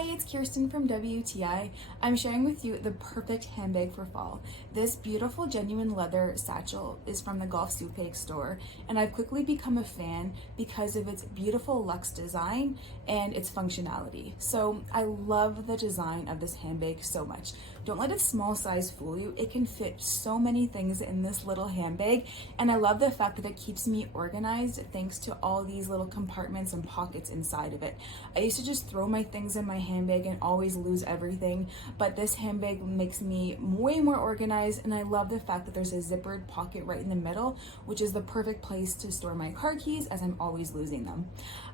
Hi, it's Kirsten from WTI. I'm sharing with you the perfect handbag for fall. This beautiful genuine leather satchel is from the Golf SUPAGS store, and I've quickly become a fan because of its beautiful luxe design and its functionality. So I love the design of this handbag so much. Don't let a small size fool you. It can fit so many things in this little handbag, and I love the fact that it keeps me organized thanks to all these little compartments and pockets inside of it. I used to just throw my things in my handbag and always lose everything, but this handbag makes me way more organized, and I love the fact that there's a zippered pocket right in the middle, which is the perfect place to store my car keys as I'm always losing them.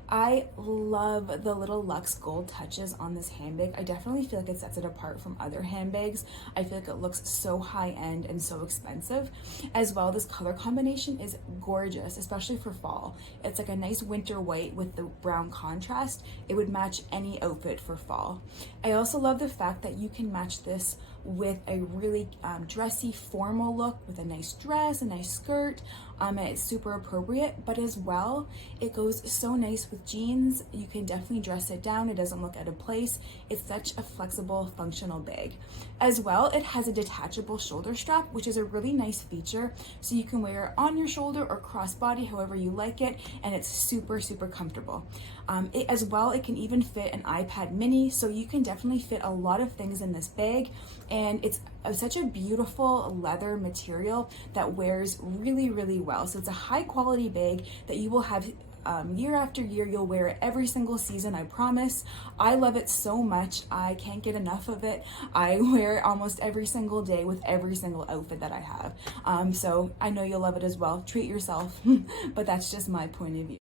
I love the little luxe gold touches on this handbag. I definitely feel like it sets it apart from other handbags. I feel like it looks so high end and so expensive. As well, this color combination is gorgeous, especially for fall. It's like a nice winter white with the brown contrast. It would match any outfit for fall. I also love the fact that you can match this with a really dressy formal look with a nice dress, a nice skirt, and it's super appropriate, but as well, it goes so nice with jeans. You can definitely dress it down. It doesn't look out of place. It's such a flexible, functional bag. As well, it has a detachable shoulder strap, which is a really nice feature. So you can wear it on your shoulder or crossbody, however you like it, and it's super, super comfortable. As well, it can even fit an iPad mini, so you can definitely fit a lot of things in this bag, and it's such a beautiful leather material that wears really, really well. So it's a high quality bag that you will have year after year. You'll wear it every single season, I promise. I love it so much. I can't get enough of it. I wear it almost every single day with every single outfit that I have. So I know you'll love it as well. Treat yourself, but that's just my point of view.